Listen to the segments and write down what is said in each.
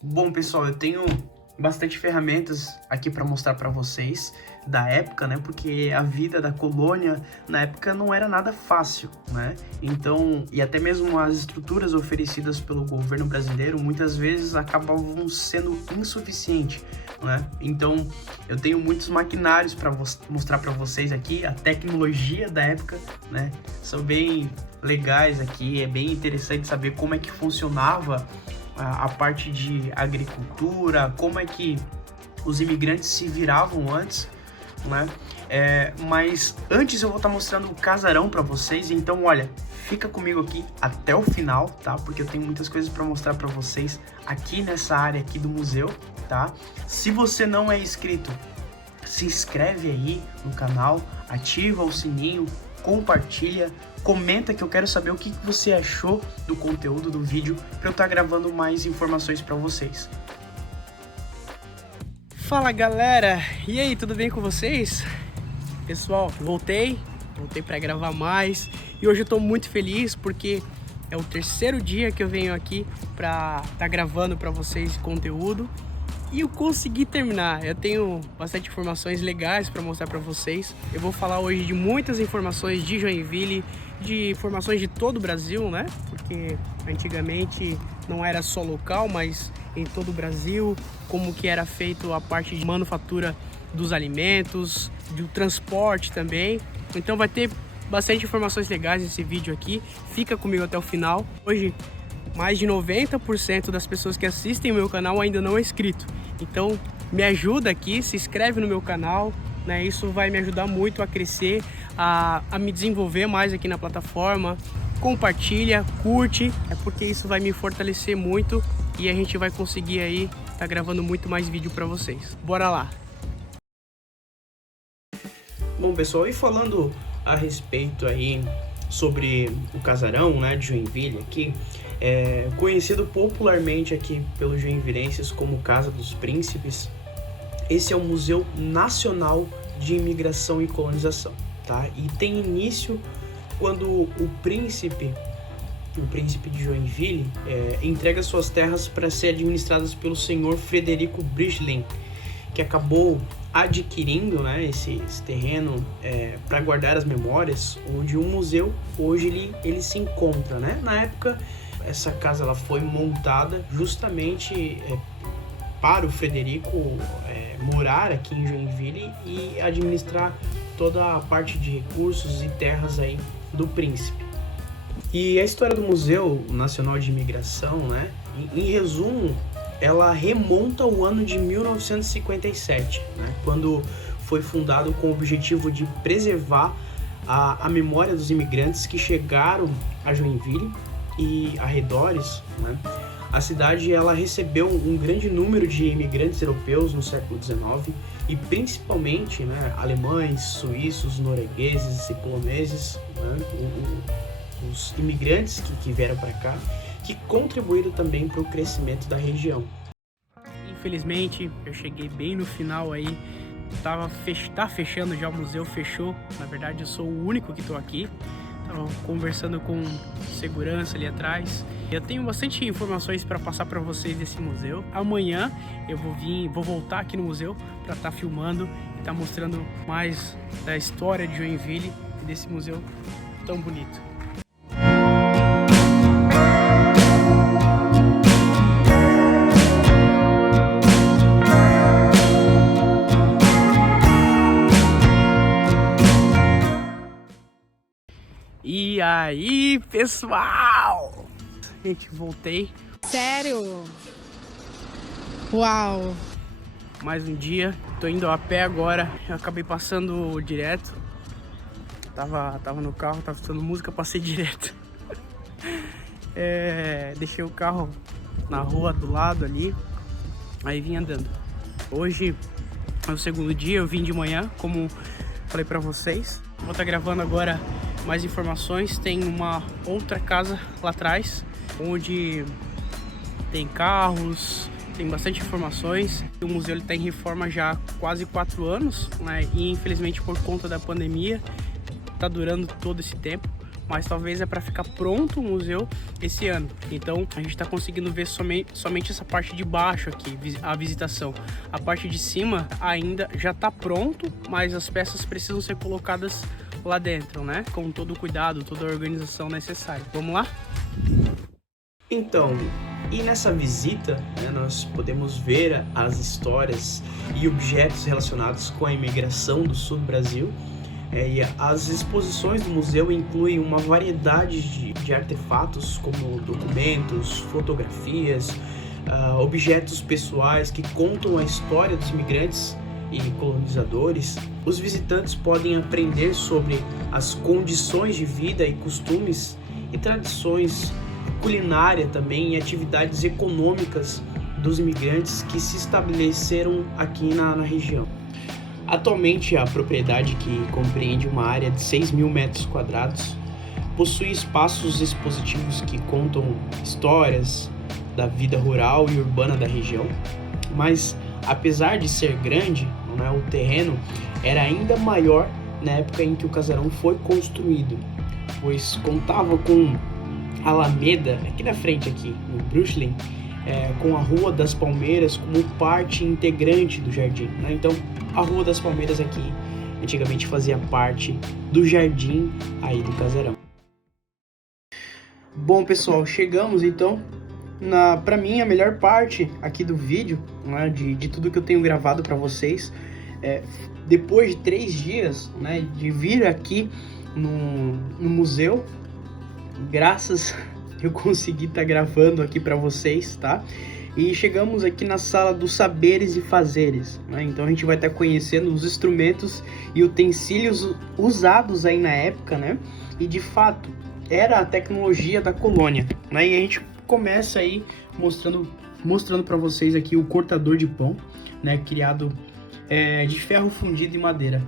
Bom, pessoal, eu tenho bastante ferramentas aqui para mostrar para vocês da época, né? Porque a vida da colônia na época não era nada fácil, né? Então, e até mesmo as estruturas oferecidas pelo governo brasileiro muitas vezes acabavam sendo insuficientes, né? Então, eu tenho muitos maquinários para mostrar para vocês aqui, a tecnologia da época, né? São bem legais aqui, é bem interessante saber como é que funcionava a parte de agricultura, como é que os imigrantes se viravam antes, né? Mas antes eu vou estar mostrando o casarão para vocês, então olha, fica comigo aqui até o final, tá? Porque eu tenho muitas coisas para mostrar para vocês aqui nessa área aqui do museu, tá? Se você não é inscrito, se inscreve aí no canal, ativa o sininho, compartilha, comenta que eu quero saber o que você achou do conteúdo do vídeo para eu estar gravando mais informações para vocês. Fala galera, e aí, tudo bem com vocês? Pessoal, voltei para gravar mais e hoje eu tô muito feliz porque é o terceiro dia que eu venho aqui para estar gravando para vocês conteúdo. E eu consegui terminar. Eu tenho bastante informações legais para mostrar para vocês. Eu vou falar hoje de muitas informações de Joinville, de informações de todo o Brasil, né? Porque antigamente não era só local, mas em todo o Brasil, como que era feito a parte de manufatura dos alimentos, do transporte também. Então vai ter bastante informações legais nesse vídeo aqui. Fica comigo até o final. Hoje mais de 90% das pessoas que assistem o meu canal ainda não é inscrito. Então me ajuda aqui, se inscreve no meu canal, né? Isso vai me ajudar muito a crescer, a me desenvolver mais aqui na plataforma. Compartilha, curte, é porque isso vai me fortalecer muito e a gente vai conseguir aí tá gravando muito mais vídeo para vocês. Bora lá! Bom pessoal, e falando a respeito aí sobre o casarão, né, de Joinville aqui, conhecido popularmente aqui pelos joinvilenses como Casa dos Príncipes. Esse é o Museu Nacional de Imigração e Colonização, tá? E tem início quando o príncipe de Joinville entrega suas terras para ser administradas pelo senhor Frederico Bichlin, que acabou adquirindo, né, esse terreno para guardar as memórias, onde o museu hoje ele se encontra, né? Na época essa casa ela foi montada justamente para o Frederico morar aqui em Joinville e administrar toda a parte de recursos e terras aí do príncipe. E a história do Museu Nacional de Imigração, né, em resumo, ela remonta ao ano de 1957, né, quando foi fundado com o objetivo de preservar a memória dos imigrantes que chegaram a Joinville e arredores, né? A cidade ela recebeu um grande número de imigrantes europeus no século XIX e principalmente, né, alemães, suíços, noruegueses e poloneses, né, os imigrantes que vieram para cá, que contribuíram também para o crescimento da região. Infelizmente, eu cheguei bem no final aí, tá fechando já, o museu fechou. Na verdade, eu sou o único que estou aqui. Estava conversando com segurança ali atrás. Eu tenho bastante informações para passar para vocês desse museu. Amanhã eu vou voltar aqui no museu para estar filmando e estar mostrando mais da história de Joinville e desse museu tão bonito. E aí, pessoal? Gente, voltei. Sério? Uau! Mais um dia. Tô indo a pé agora. Eu acabei passando direto. Tava no carro, tava escutando música, passei direto. Deixei o carro na rua do lado ali. Aí vim andando. Hoje é o segundo dia, eu vim de manhã, como falei pra vocês. Vou estar gravando agora mais informações. Tem uma outra casa lá atrás, onde tem carros, tem bastante informações. O museu está em reforma já há quase 4 anos, né? E infelizmente por conta da pandemia está durando todo esse tempo. mas talvez é para ficar pronto o museu esse ano. Então a gente está conseguindo ver somente essa parte de baixo aqui, a visitação. A parte de cima ainda já está pronto, mas as peças precisam ser colocadas lá dentro, né? Com todo o cuidado, toda a organização necessária. Vamos lá? Então, e nessa visita, né, nós podemos ver as histórias e objetos relacionados com a imigração do sul do Brasil. E as exposições do museu incluem uma variedade de artefatos, como documentos, fotografias, objetos pessoais que contam a história dos imigrantes e colonizadores. Os visitantes podem aprender sobre as condições de vida e costumes e tradições, culinária também, e atividades econômicas dos imigrantes que se estabeleceram aqui na região. Atualmente, a propriedade, que compreende uma área de 6.000 metros quadrados, possui espaços expositivos que contam histórias da vida rural e urbana da região, mas apesar de ser grande, né, o terreno era ainda maior na época em que o casarão foi construído, pois contava com Alameda, aqui na frente, aqui no Brooklyn, com a Rua das Palmeiras como parte integrante do jardim, né? Então, a Rua das Palmeiras aqui antigamente fazia parte do jardim aí do casarão. Bom, pessoal, chegamos então para mim a melhor parte aqui do vídeo, né, de tudo que eu tenho gravado para vocês. Depois de 3 dias, né, de vir aqui no museu, graças eu consegui estar gravando aqui para vocês, tá? E chegamos aqui na sala dos saberes e fazeres, né? Então a gente vai estar conhecendo os instrumentos e utensílios usados aí na época, né? E de fato era a tecnologia da colônia, né? E a gente começa aí mostrando para vocês aqui o cortador de pão, né? Criado de ferro fundido e madeira.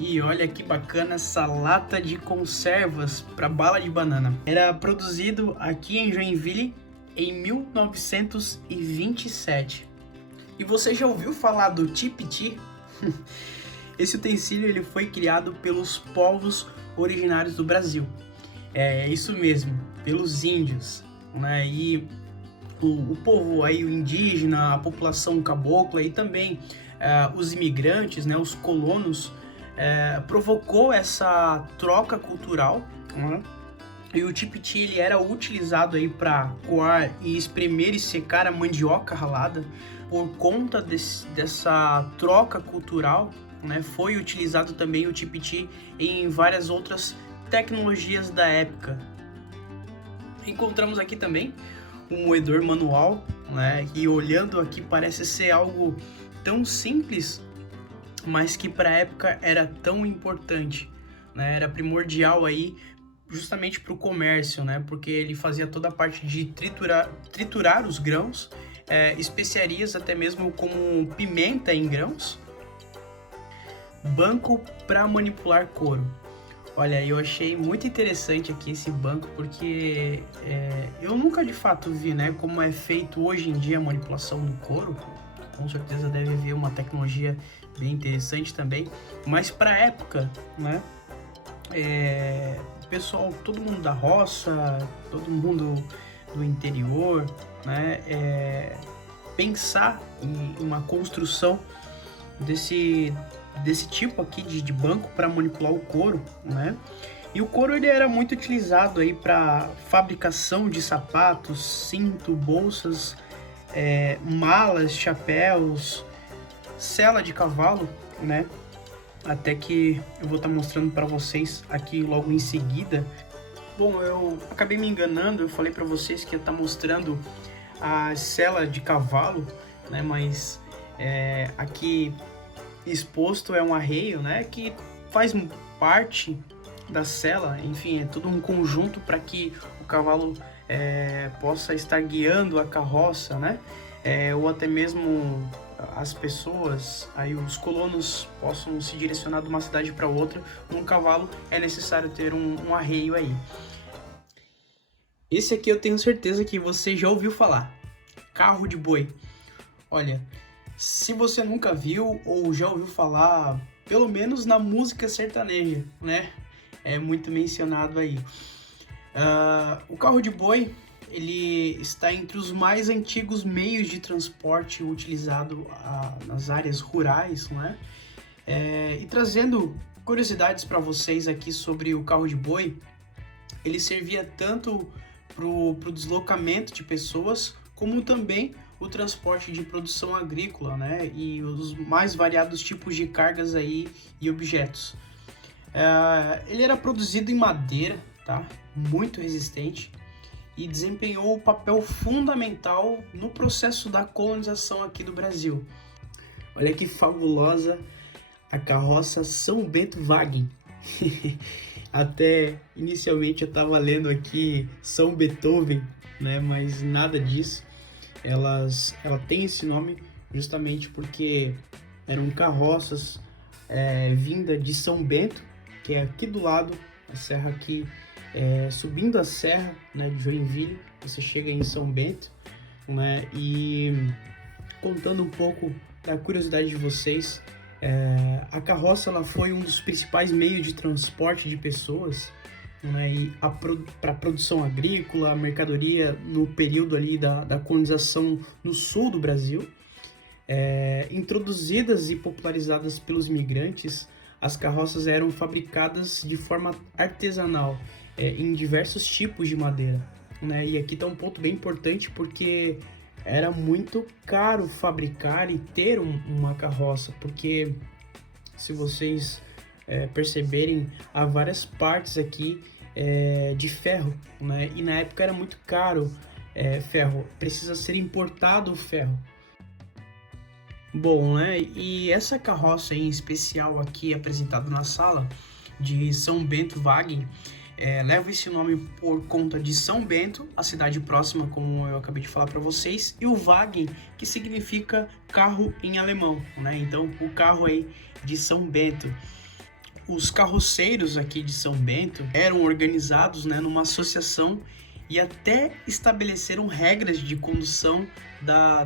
E olha que bacana essa lata de conservas para bala de banana. Era produzido aqui em Joinville em 1927. E você já ouviu falar do tipiti? Esse utensílio ele foi criado pelos povos originários do Brasil. É isso mesmo, pelos índios, né? E o povo aí, o indígena, a população cabocla e também os imigrantes, né? Os colonos, provocou essa troca cultural, né? E o tipiti ele era utilizado aí para coar e espremer e secar a mandioca ralada. Por conta dessa troca cultural, né, foi utilizado também o tipiti em várias outras tecnologias da época. Encontramos aqui também um moedor manual, né, e olhando aqui parece ser algo tão simples, mas que para a época era tão importante, né? Era primordial aí justamente para o comércio, né? Porque ele fazia toda a parte de triturar os grãos, especiarias até mesmo como pimenta em grãos. Banco para manipular couro. Olha, eu achei muito interessante aqui esse banco, porque eu nunca de fato vi, né, como é feito hoje em dia a manipulação do couro. Com certeza deve haver uma tecnologia bem interessante também, mas para a época, né, pessoal, todo mundo da roça, todo mundo do interior, né, pensar em uma construção desse tipo aqui de banco para manipular o couro, né? E o couro ele era muito utilizado aí para fabricação de sapatos, cinto, bolsas, malas, chapéus, sela de cavalo, né? Até que eu vou estar mostrando para vocês aqui logo em seguida. Bom, eu acabei me enganando, eu falei para vocês que ia estar mostrando a sela de cavalo, né? Mas aqui exposto é um arreio, né? Que faz parte da sela, enfim, é todo um conjunto para que o cavalo possa estar guiando a carroça, né? Ou até mesmo as pessoas, aí os colonos possam se direcionar de uma cidade para outra. Num cavalo é necessário ter um arreio aí. Esse aqui eu tenho certeza que você já ouviu falar. Carro de boi. Olha, se você nunca viu ou já ouviu falar pelo menos na música sertaneja, né? É muito mencionado aí. O carro de boi, ele está entre os mais antigos meios de transporte utilizado nas áreas rurais, né? E trazendo curiosidades para vocês aqui sobre o carro de boi, ele servia tanto para o deslocamento de pessoas, como também o transporte de produção agrícola, né? E os mais variados tipos de cargas aí e objetos. Ele era produzido em madeira, tá? Muito resistente, e desempenhou um papel fundamental no processo da colonização aqui do Brasil. Olha que fabulosa a carroça São Bento Wagen. Até inicialmente eu estava lendo aqui São Beethoven, né? Mas nada disso. Ela tem esse nome justamente porque eram carroças vinda de São Bento, que é aqui do lado, a serra aqui, subindo a serra, né, de Joinville, você chega em São Bento, né? E contando um pouco da curiosidade de vocês, a carroça ela foi um dos principais meios de transporte de pessoas, né, e para a produção agrícola, a mercadoria no período ali da colonização no sul do Brasil. Introduzidas e popularizadas pelos imigrantes, as carroças eram fabricadas de forma artesanal, em diversos tipos de madeira, né? E aqui está um ponto bem importante, porque era muito caro fabricar e ter uma carroça, porque se vocês perceberem, há várias partes aqui de ferro, né? E na época era muito caro ferro, precisa ser importado o ferro. Bom, né? E essa carroça em especial aqui apresentada na sala, de São Bento Wagen, leva esse nome por conta de São Bento, a cidade próxima, como eu acabei de falar para vocês, e o Wagen, que significa carro em alemão, né? Então, o carro aí de São Bento. Os carroceiros aqui de São Bento eram organizados, né, numa associação, e até estabeleceram regras de condução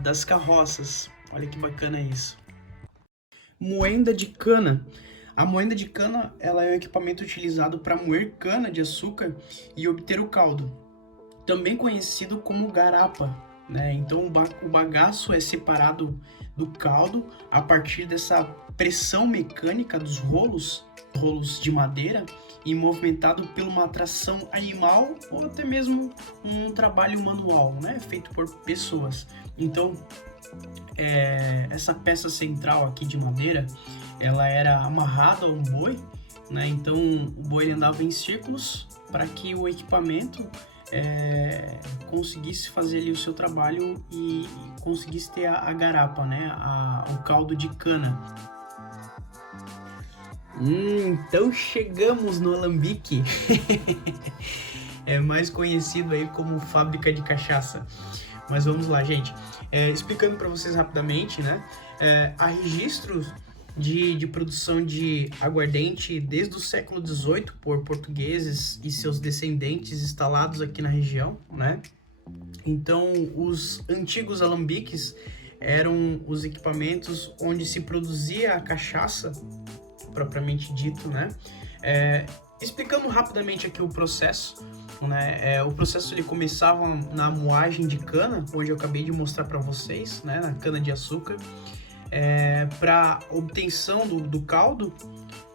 das carroças. Olha que bacana isso. Moenda de cana. A moenda de cana, ela é um equipamento utilizado para moer cana de açúcar e obter o caldo, também conhecido como garapa, né? Então o bagaço é separado do caldo a partir dessa pressão mecânica dos rolos de madeira, e movimentado por uma tração animal ou até mesmo um trabalho manual, né? Feito por pessoas. Então essa peça central aqui de madeira, ela era amarrada a um boi, né? Então o boi andava em círculos para que o equipamento conseguisse fazer ali o seu trabalho e conseguisse ter a garapa, né? O caldo de cana. Então chegamos no alambique. É mais conhecido aí como fábrica de cachaça. Mas vamos lá, gente. Explicando para vocês rapidamente, né? Há registros de produção de aguardente desde o século XVIII por portugueses e seus descendentes instalados aqui na região, né? Então, os antigos alambiques eram os equipamentos onde se produzia a cachaça, propriamente dito, né? Explicando rapidamente aqui o processo, né? O processo ele começava na moagem de cana, onde eu acabei de mostrar para vocês, né? Na cana de açúcar, para obtenção do caldo,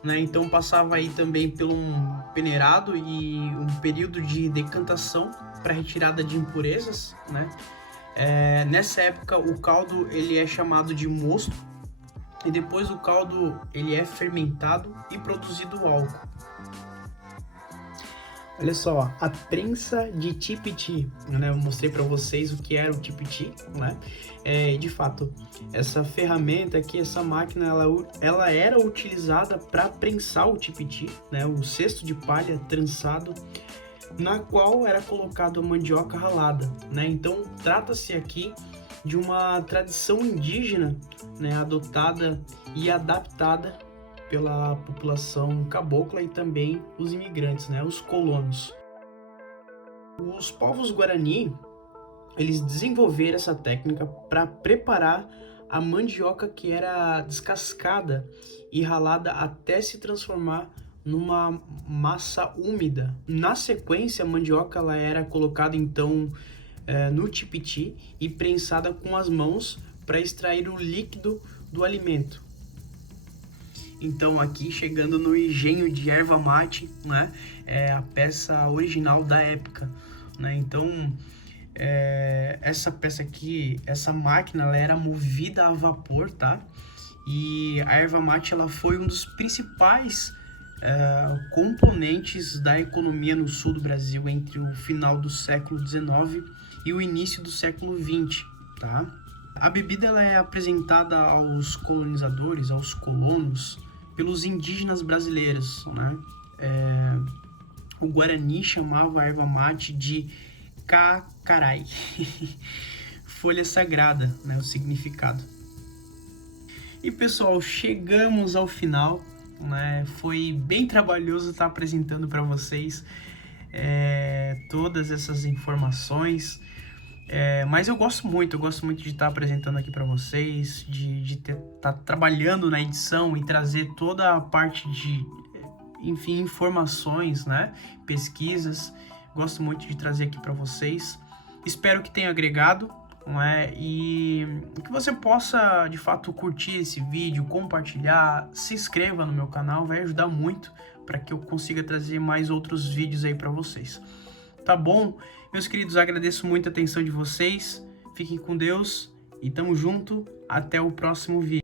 né? Então passava aí também por um peneirado e um período de decantação para retirada de impurezas, né? Nessa época o caldo ele é chamado de mosto, e depois o caldo ele é fermentado e produzido o álcool. Olha só, a prensa de tipiti, né? Eu mostrei para vocês o que era o tipiti, né? De fato, essa ferramenta aqui, essa máquina, ela era utilizada para prensar o tipiti, né? O cesto de palha trançado, na qual era colocado a mandioca ralada, né? Então, trata-se aqui de uma tradição indígena, né? Adotada e adaptada pela população cabocla e também os imigrantes, né, os colonos. Os povos Guarani, eles desenvolveram essa técnica para preparar a mandioca que era descascada e ralada até se transformar numa massa úmida. Na sequência, a mandioca ela era colocada então no tipiti e prensada com as mãos para extrair o líquido do alimento. Então aqui chegando no engenho de erva mate, né, é a peça original da época, né? Então essa peça aqui, essa máquina, ela era movida a vapor, tá? E a erva mate ela foi um dos principais componentes da economia no sul do Brasil entre o final do século XIX e o início do século XX, tá? A bebida ela é apresentada aos colonizadores, aos colonos, pelos indígenas brasileiros, né? O Guarani chamava a erva mate de cacarai, folha sagrada, né? O significado. E pessoal, chegamos ao final, né? Foi bem trabalhoso estar apresentando para vocês todas essas informações. Mas eu gosto muito de estar apresentando aqui para vocês, de estar trabalhando na edição e trazer toda a parte de, enfim, informações, né, pesquisas. Gosto muito de trazer aqui para vocês. Espero que tenha agregado, não é? E que você possa, de fato, curtir esse vídeo, compartilhar, se inscreva no meu canal, vai ajudar muito para que eu consiga trazer mais outros vídeos aí para vocês. Tá bom? Meus queridos, agradeço muito a atenção de vocês. Fiquem com Deus e tamo junto. Até o próximo vídeo.